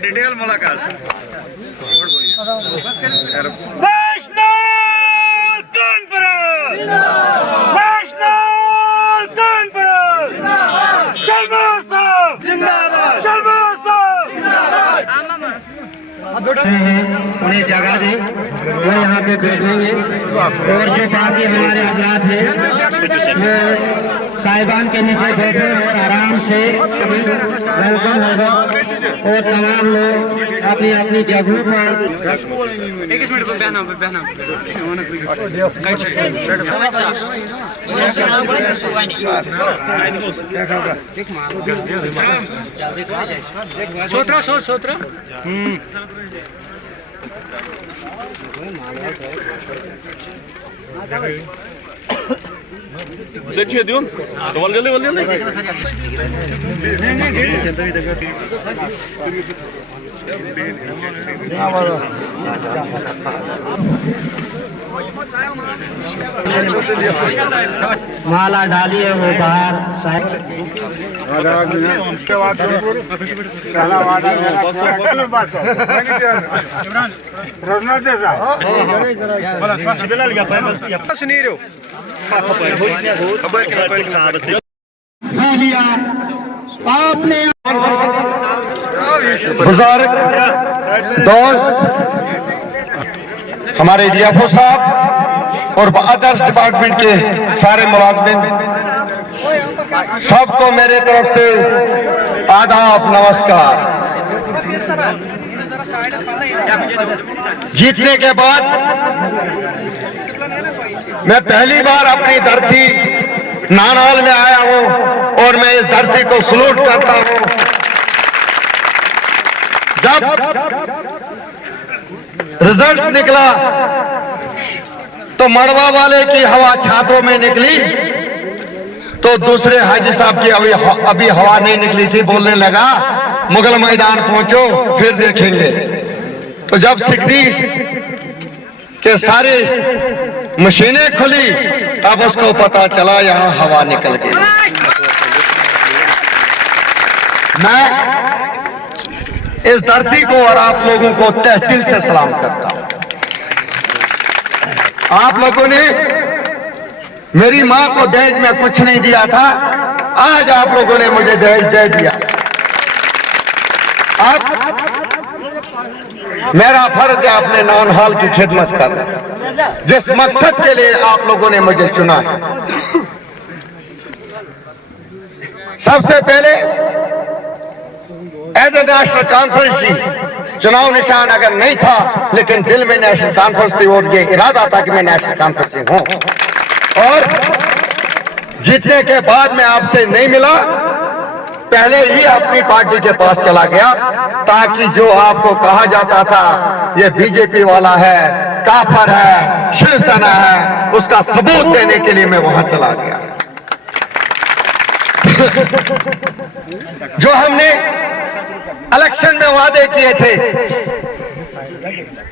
Detail मुलाकात उन्हें जगह दे, वो यहाँ पे बैठेंगे और जो बाकी हमारे हजरात हैं वो साहिबान के नीचे बैठे और आराम से वेलकम होगा और तमाम लोग अपनी अपनी जगहों पर। सोत्रा देखिए देऊन माला डाली है वो बाहर आपने बुजुर्ग दोस्त हमारे डीएफओ साहब और अदर्स डिपार्टमेंट के सारे मुलाजिम सबको मेरे तरफ से आदाब नमस्कार। जीतने के बाद मैं पहली बार अपनी धरती नानाल में आया हूं और मैं इस धरती को सलूट करता हूं। जब रिजल्ट निकला तो मड़वा वाले की हवा छातों में निकली तो दूसरे हाजी साहब की अभी हवा नहीं निकली थी। बोलने लगा मुगल मैदान पहुंचो फिर देखेंगे। तो जब सिकरी के सारे मशीनें खुली तब उसको पता चला यहां हवा निकल गई। मैं इस धरती को और आप लोगों को तहे दिल से सलाम करता हूं। आप लोगों ने मेरी मां को दहेज में कुछ नहीं दिया था, आज आप लोगों ने मुझे दहेज दे दिया। अब मेरा फर्ज है अपने नौनहाल की खिदमत करना, जिस मकसद के लिए आप लोगों ने मुझे चुना है। सबसे पहले एज ए नेशनल कॉन्फ्रेंस थी, चुनाव निशान अगर नहीं था लेकिन दिल में नेशनल कॉन्फ्रेंस थी और ये इरादा था कि मैं नेशनल कॉन्फ्रेंस से हूं। और जीतने के बाद मैं आपसे नहीं मिला, पहले ही अपनी पार्टी के पास चला गया ताकि जो आपको कहा जाता था ये बीजेपी वाला है, काफर है, शिवसेना है, उसका सबूत देने के लिए मैं वहां चला गया। जो हमने इलेक्शन में वादे किए थे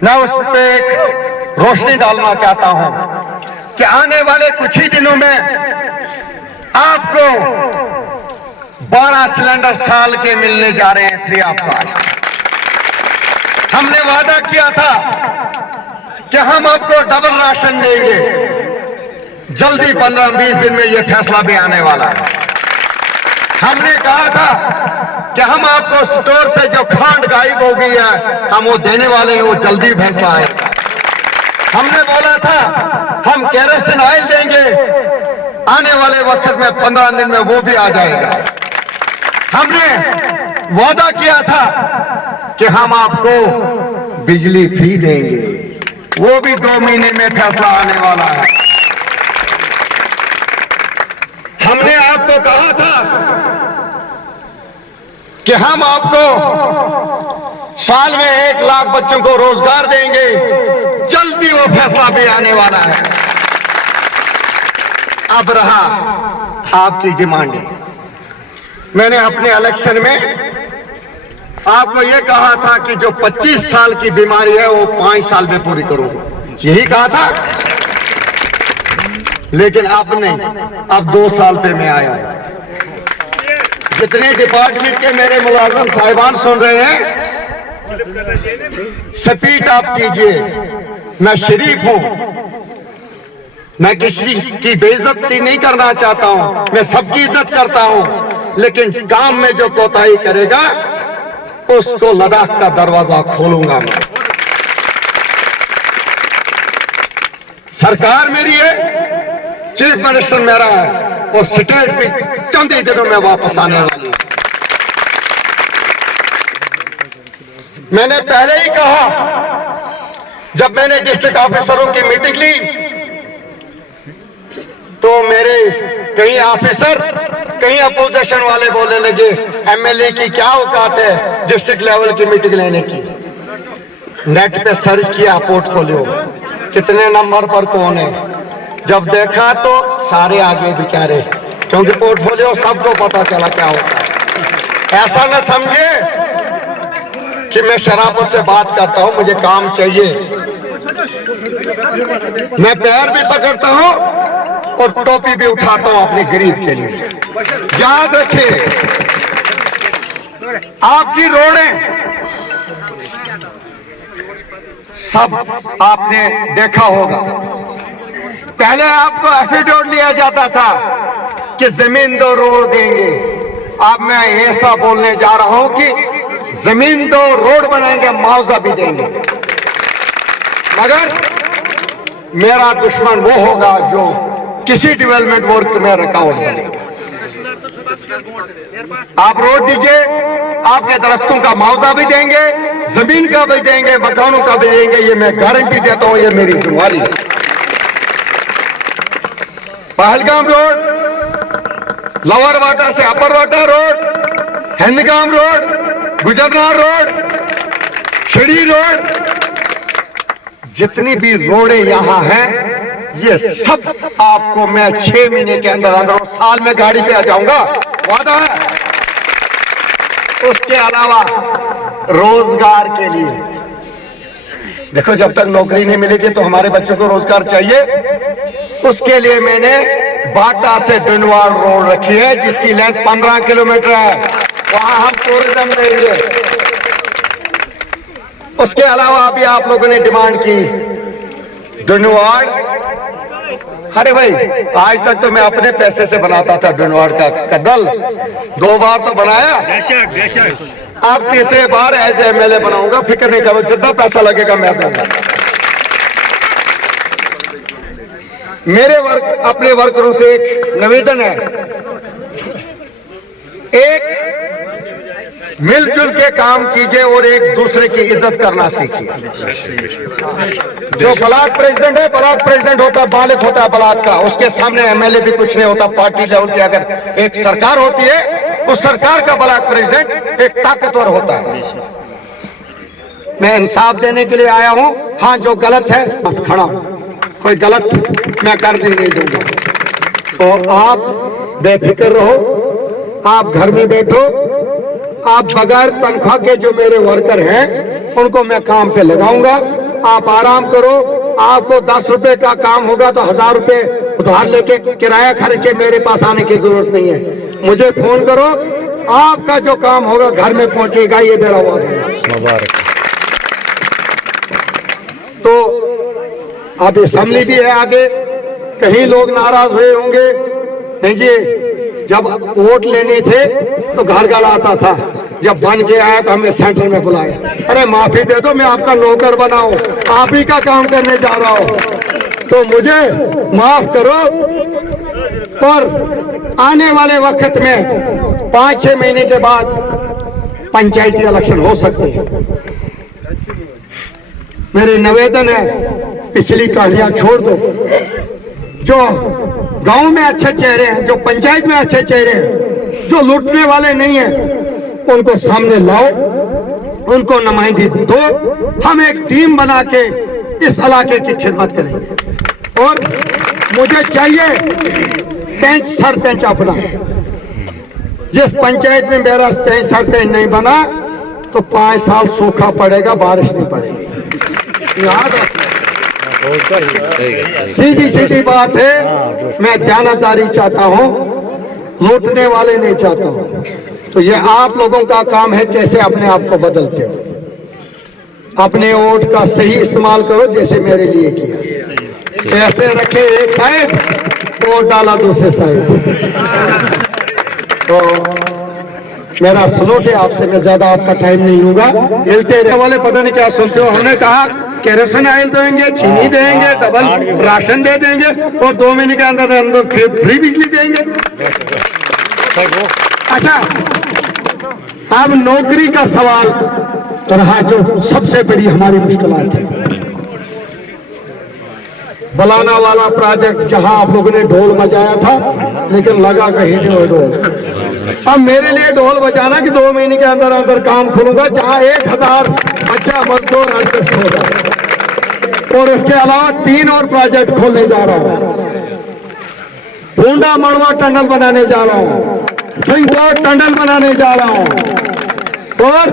मैं उस पर एक रोशनी डालना चाहता हूं कि आने वाले कुछ ही दिनों में आपको 12 सिलेंडर साल के मिलने जा रहे हैं फ्री ऑफ कॉस्ट। हमने वादा किया था कि हम आपको डबल राशन देंगे, जल्दी 15-20 दिन में यह फैसला भी आने वाला है। हमने कहा था कि हम आपको स्टोर से जो खांड गायब हो गई है हम वो देने वाले हैं, वो जल्दी फैसला आएगा। हमने बोला था हम केरोसिन ऑयल देंगे, आने वाले वक्त में 15 दिन में वो भी आ जाएगा। हमने वादा किया था कि हम आपको बिजली फ्री देंगे, वो भी 2 महीने में फैसला आने वाला है। हमने आपको कहा था कि हम आपको साल में 1 लाख बच्चों को रोजगार देंगे, जल्दी वो फैसला भी आने वाला है। अब रहा आपकी डिमांडें। मैंने अपने इलेक्शन में आपको यह कहा था कि जो 25 साल की बीमारी है वो 5 साल में पूरी करूंगा, यही कहा था। लेकिन अब नहीं, अब 2 साल पे मैं आया। जितने डिपार्टमेंट के मेरे मुलाजिम साहिबान सुन रहे हैं, स्पीड आप कीजिए। मैं शरीफ हूं, मैं किसी की बेइज्जती नहीं करना चाहता हूं, मैं सबकी इज्जत करता हूं, लेकिन काम में जो कोताही करेगा उसको लद्दाख का दरवाजा खोलूंगा मैं। सरकार मेरी है, चीफ मिनिस्टर मेरा है, और स्टेट भी चंद ही दिनों में वापस आने वाली है। मैंने पहले ही कहा, जब मैंने डिस्ट्रिक्ट ऑफिसरों की मीटिंग ली तो मेरे कई ऑफिसर, कई अपोजिशन वाले बोलने लगे, एमएलए की क्या औकात है डिस्ट्रिक्ट लेवल की मीटिंग लेने की। नेट पे सर्च किया पोर्टफोलियो, कितने नंबर पर कौन है, जब देखा तो सारे आगे बेचारे, क्योंकि पोर्टफोलियो सबको पता चला क्या होता है। ऐसा न समझे कि मैं शराफत से बात करता हूं, मुझे काम चाहिए। मैं पैर भी पकड़ता हूं और टोपी भी उठाता हूं अपने गरीब के लिए। याद रखिए, आपकी रोडें सब आपने देखा होगा। पहले आपको एफिडेविट लिया जाता था कि जमीन दो रोड देंगे। अब मैं ऐसा बोलने जा रहा हूं कि जमीन दो रोड बनाएंगे, मुआवजा भी देंगे। मगर मेरा दुश्मन वो होगा जो किसी डेवलपमेंट वर्क में रुकावट बनेगा। आप रोड दीजिए, आपके दरख्तों का मुआवजा भी देंगे, जमीन का भी देंगे, मकानों का भी देंगे, ये मैं गारंटी देता हूं, ये मेरी जिम्मेवारी है। पहलगाम रोड, लोअर वाटर से upper water road, Hindgam road, Gujarnar road, शिड़ी रोड, जितनी भी रोडें यहां हैं, ये सब आपको मैं 6 महीने के अंदर अंदर, साल में गाड़ी पे आ जाऊंगा, वादा है। उसके अलावा रोजगार के लिए देखो, जब तक नौकरी नहीं मिलेगी तो हमारे बच्चों को रोजगार चाहिए। उसके लिए मैंने बाटा से बिनवाड़ रोड रखी है, जिसकी लेंथ 15 किलोमीटर है, वहां हम टूरिज्म देंगे। उसके अलावा अभी आप लोगों ने डिमांड की बिनवाड़। अरे भाई, आज तक तो मैं अपने पैसे से बनाता था बिनवाड़ का कदल, 2 बार तो बनाया, अब तीसरे बार एज एमएलए बनाऊंगा, फिक्र नहीं करो, जितना पैसा लगेगा मैं दूंगा। मेरे अपने वर्करों से एक निवेदन है, एक मिलजुल के काम कीजिए और एक दूसरे की इज्जत करना सीखिए। जो ब्लॉक प्रेसिडेंट है, ब्लॉक प्रेसिडेंट होता है, मालिक होता है ब्लॉक का, उसके सामने एमएलए भी कुछ नहीं होता। पार्टी लेवल की अगर एक सरकार होती है, उस सरकार का ब्लॉक प्रेसिडेंट एक ताकतवर होता है। मैं इंसाफ देने के लिए आया हूं। हाँ, जो गलत है खड़ा हूं, कोई गलत मैं करने नहीं दूंगा। तो आप बेफिक्र रहो, आप घर में बैठो, आप बगैर तनख्वाह के जो मेरे वर्कर हैं उनको मैं काम पे लगाऊंगा। आप आराम करो, आपको 10 रुपए का काम होगा तो 1000 रुपए उधार लेके किराया खर्च के मेरे पास आने की जरूरत नहीं है। मुझे फोन करो, आपका जो काम होगा घर में पहुंचेगा, ये मेरा वादा है। तो अब असेंबली भी है आगे, कहीं लोग नाराज हुए होंगे, नहीं जी, जब वोट लेने थे तो घर घर आता था, जब बन के आया तो हमें सेंटर में बुलाया। अरे माफी दे दो, मैं आपका नौकर बना हूं, आप ही का काम करने जा रहा हूं, तो मुझे माफ करो। पर आने वाले वक्त में 5-6 महीने के बाद पंचायती इलेक्शन हो सकते हैं। मेरे निवेदन है, पिछली कहानियां छोड़ दो। जो गांव में अच्छे चेहरे हैं, जो पंचायत में अच्छे चेहरे हैं, जो लूटने वाले नहीं हैं, उनको सामने लाओ, उनको नुमाइंदगी दो। हम एक टीम बना के इस इलाके की खिदमत करेंगे। और मुझे चाहिए पैंच सरपंच अपना। जिस पंचायत में मेरा पैंच सरपंच नहीं बना तो 5 साल सूखा पड़ेगा, बारिश नहीं पड़ेगी। याद रखना, सीधी सीधी बात है। मैं ध्यानदारी चाहता हूं, लूटने वाले नहीं चाहता हूं। तो ये आप लोगों का काम है कैसे अपने आप को बदलते हो। अपने वोट का सही इस्तेमाल करो जैसे मेरे लिए किया। ऐसे रखे एक साइड, वोट डाला दूसरे साइड। तो मेरा सलूट है आपसे, मैं ज्यादा आपका टाइम नहीं लूंगा। मिलते रहने वाले पता नहीं क्या सुनते हो। हमने कहा केरोसिन ऑयल देंगे, चीनी देंगे, डबल राशन दे देंगे और 2 महीने के अंदर अंदर फ्री बिजली देंगे। अच्छा, अब नौकरी का सवाल रहा जो सबसे बड़ी हमारी मुश्किलात है। बलाना वाला प्रोजेक्ट जहां आप लोगों ने ढोल बजाया था, लेकिन लगा कहीं नहीं ढोल। अब मेरे लिए ढोल बजाना कि 2 महीने के अंदर अंदर काम खोलूंगा जहां 1000 बच्चा मजदूर एडजस्ट होगा। और इसके अलावा 3 और प्रोजेक्ट खोलने जा रहा हूं। भूंडा मड़वा टनल बनाने जा रहा हूं, सिंगकोट टनल बनाने जा रहा हूं और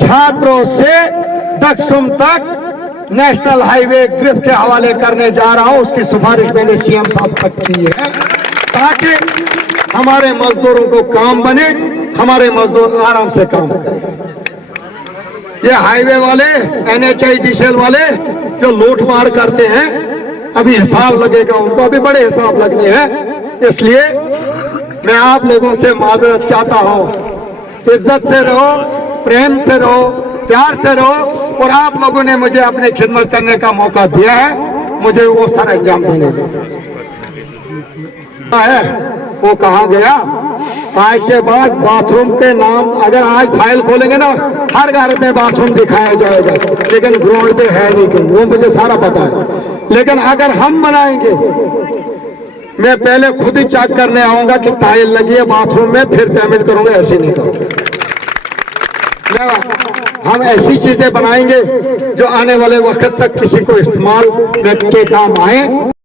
छात्रों से दक्षुम तक नेशनल हाईवे गिरफ्त के हवाले करने जा रहा हूं। उसकी सिफारिश मैंने सीएम साहब तक की है ताकि हमारे मजदूरों को काम बने, हमारे मजदूर आराम से काम करें। ये हाईवे वाले, NHIDCL वाले जो लूट मार करते हैं, अभी हिसाब लगेगा उनको, अभी बड़े हिसाब लगने हैं। इसलिए मैं आप लोगों से माजरत चाहता हूं, इज्जत से रहो, प्रेम से रहो, प्यार से रहो। और आप लोगों ने मुझे अपनी खिदमत करने का मौका दिया है, मुझे वो सर अंजाम देने है। वो कहाँ गया? आज के बाद बाथरूम के नाम, अगर आज फाइल खोलेंगे ना, हर घर में बाथरूम दिखाया जाएगा, लेकिन ग्राउंड पे है नहीं, वो मुझे सारा पता है। लेकिन अगर हम बनाएंगे, मैं पहले खुद ही चेक करने आऊंगा कि टाइल लगी है बाथरूम में, फिर पेमेंट करूंगा। ऐसे नहीं करूंगा। हम ऐसी चीजें बनाएंगे जो आने वाले वक्त तक किसी को इस्तेमाल के काम आए।